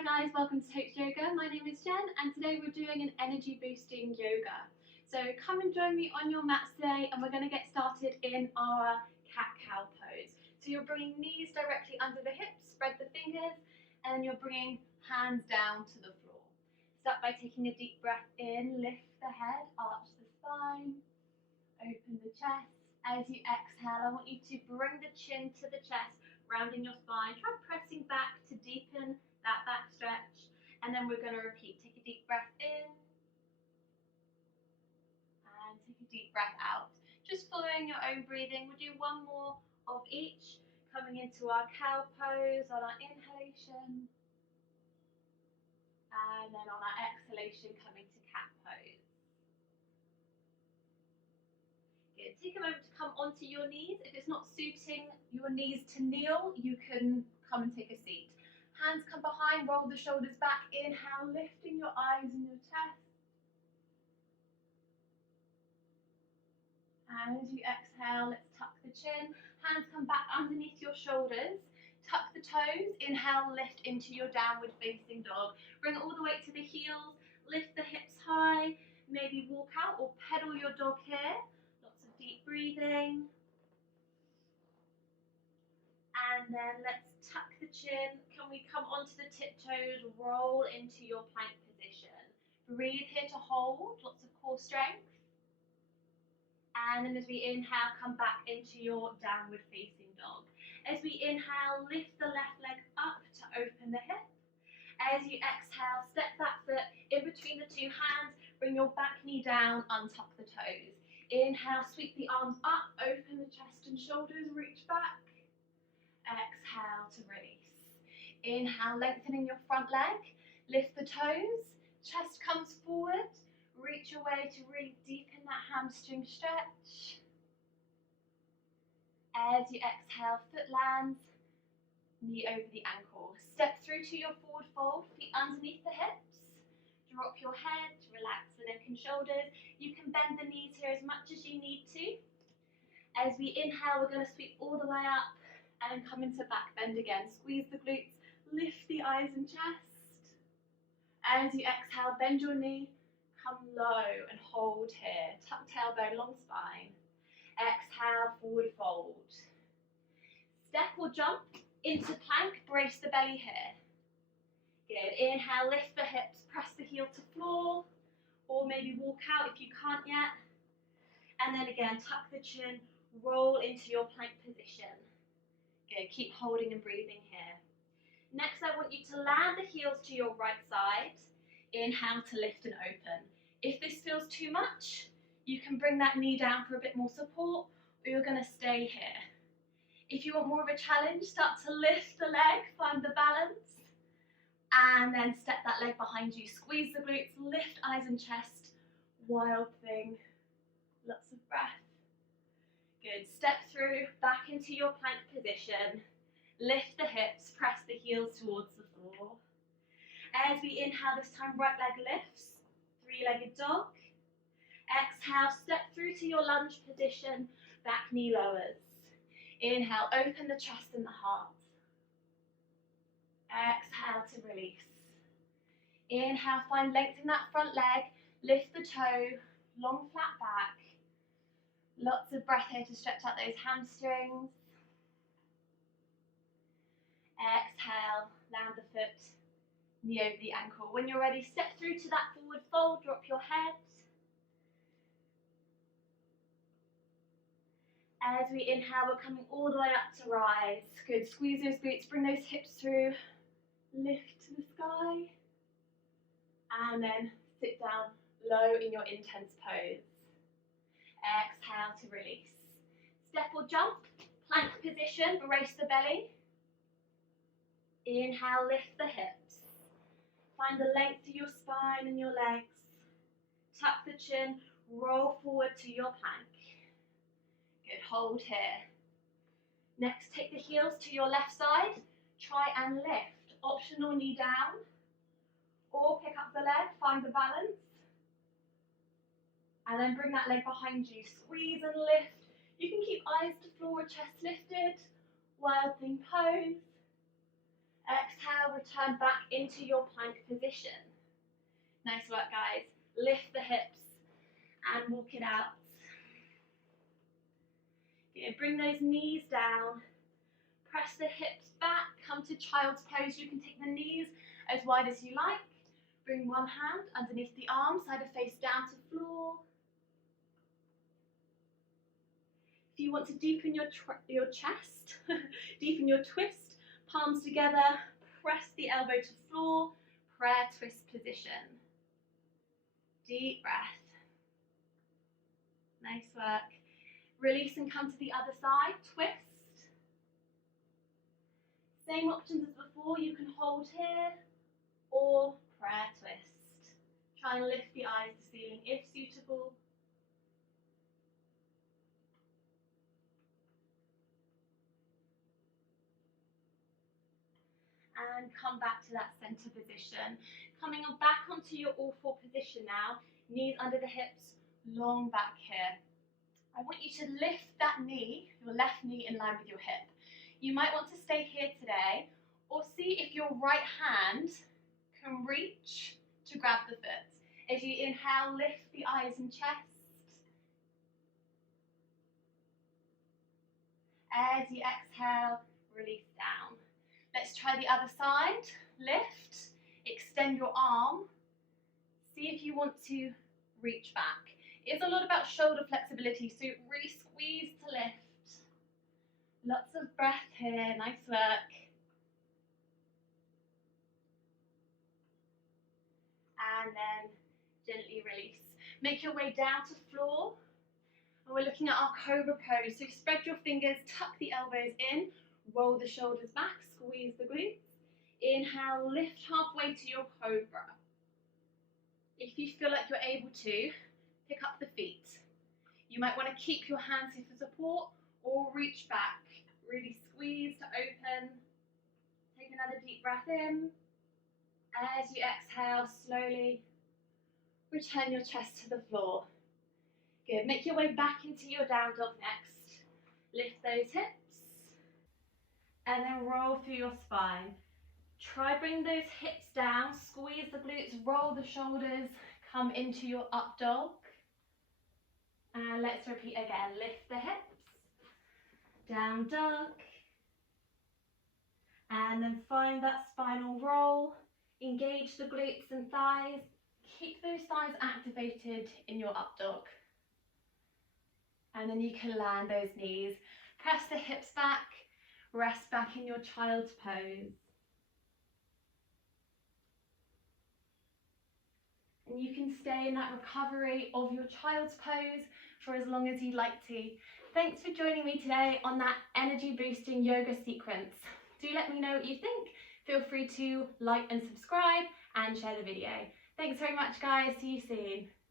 Hi guys, welcome to Hope's Yoga. My name is Jen and today we're doing an energy boosting yoga. So come and join me on your mats today and we're going to get started in our cat-cow pose. So you're bringing knees directly under the hips, spread the fingers, and you're bringing hands down to the floor. Start by taking a deep breath in, lift the head, arch the spine, open the chest. As you exhale, I want you to bring the chin to the chest, rounding your spine, try pressing back to deepen that back stretch, and then we're going to repeat. Take a deep breath in and take a deep breath out. Just following your own breathing. We'll do one more of each, coming into our cow pose on our inhalation, and then on our exhalation coming to cat pose. Good. Take a moment to come onto your knees. If it's not suiting your knees to kneel, you can come and take a seat. Hands come behind, roll the shoulders back, inhale, lifting your eyes and your chest. And as you exhale, let's tuck the chin. Hands come back underneath your shoulders. Tuck the toes, inhale, lift into your downward facing dog. Bring all the weight to the heels, lift the hips high, maybe walk out or pedal your dog here. Lots of deep breathing. And then let's tuck the chin. Can we come onto the tiptoes, roll into your plank position. Breathe here to hold, lots of core strength. And then as we inhale, come back into your downward facing dog. As we inhale, lift the left leg up to open the hip. As you exhale, step that foot in between the two hands, bring your back knee down, untuck the toes. Inhale, sweep the arms up, open the chest and shoulders, reach back. Exhale to release. Inhale, lengthening your front leg, lift the toes, chest comes forward, reach away to really deepen that hamstring stretch. As you exhale, foot lands, knee over the ankle. Step through to your forward fold, feet underneath the hips. Drop your head, relax the neck and shoulders. You can bend the knees here as much as you need to. As we inhale, we're going to sweep all the way up and come into back bend again. Squeeze the glutes, lift the eyes and chest. As you exhale, bend your knee, come low and hold here. Tuck tailbone, long spine. Exhale, forward fold. Step or jump into plank, brace the belly here. Good. Inhale, lift the hips, press the heel to floor, or maybe walk out if you can't yet. And then again, tuck the chin, roll into your plank position. Good. Keep holding and breathing here. Next, I want you to land the heels to your right side. Inhale to lift and open. If this feels too much, you can bring that knee down for a bit more support, or you're going to stay here. If you want more of a challenge, start to lift the leg, find the balance, and then step that leg behind you. Squeeze the glutes, lift eyes and chest. Wild thing. Lots of breath. Good. Step through, back into your plank position. Lift the hips, press the heels towards the floor. As we inhale, this time right leg lifts, three-legged dog. Exhale, step through to your lunge position, back knee lowers. Inhale, open the chest and the heart. Exhale to release. Inhale, find length in that front leg, lift the toe, long flat back. Lots of breath here to stretch out those hamstrings. Exhale, land the foot, knee over the ankle. When you're ready, step through to that forward fold, drop your head. As we inhale, we're coming all the way up to rise. Good, squeeze those glutes, bring those hips through, lift to the sky, and then sit down low in your intense pose. Exhale to release. Step or jump, plank position, brace the belly. Inhale, lift the hips. Find the length of your spine and your legs. Tuck the chin, roll forward to your plank. Good, hold here. Next, take the heels to your left side. Try and lift. Optional knee down. Or pick up the leg, find the balance. And then bring that leg behind you. Squeeze and lift. You can keep eyes to floor, chest lifted. Wild thing pose. Exhale, return back into your plank position. Nice work, guys. Lift the hips and walk it out. Bring those knees down. Press the hips back, come to child's pose. You can take the knees as wide as you like. Bring one hand underneath the arm, side of face down to floor. If you want to deepen your chest, deepen your twist, palms together, press the elbow to floor, prayer twist position. Deep breath. Nice work. Release and come to the other side, twist. Same options as before, you can hold here or prayer twist. Try and lift the eyes to ceiling if suitable. And come back to that center position. Coming on back onto your all four position now, knees under the hips, long back here. I want you to lift that knee, your left knee in line with your hip. You might want to stay here today or see if your right hand can reach to grab the foot. As you inhale, lift the eyes and chest. As you exhale, release down. Let's try the other side. Lift, extend your arm. See if you want to reach back. It's a lot about shoulder flexibility, so really squeeze to lift. Lots of breath here, nice work. And then gently release. Make your way down to floor. And we're looking at our cobra pose. So spread your fingers, tuck the elbows in, roll the shoulders back, squeeze the glutes. Inhale, lift halfway to your cobra. If you feel like you're able to, pick up the feet. You might want to keep your hands here for support or reach back. Really squeeze to open. Take another deep breath in. As you exhale, slowly return your chest to the floor. Good. Make your way back into your down dog next. Lift those hips. And then roll through your spine. Try bring those hips down, squeeze the glutes, roll the shoulders, come into your up dog. And let's repeat again. Lift the hips, down dog, and then find that spinal roll. Engage the glutes and thighs. Keep those thighs activated in your up dog. And then you can land those knees. Press the hips back, rest back in your child's pose. And you can stay in that recovery of your child's pose for as long as you'd like to. Thanks for joining me today on that energy boosting yoga sequence. Do let me know what you think. Feel free to like and subscribe and share the video. Thanks very much, guys. See you soon.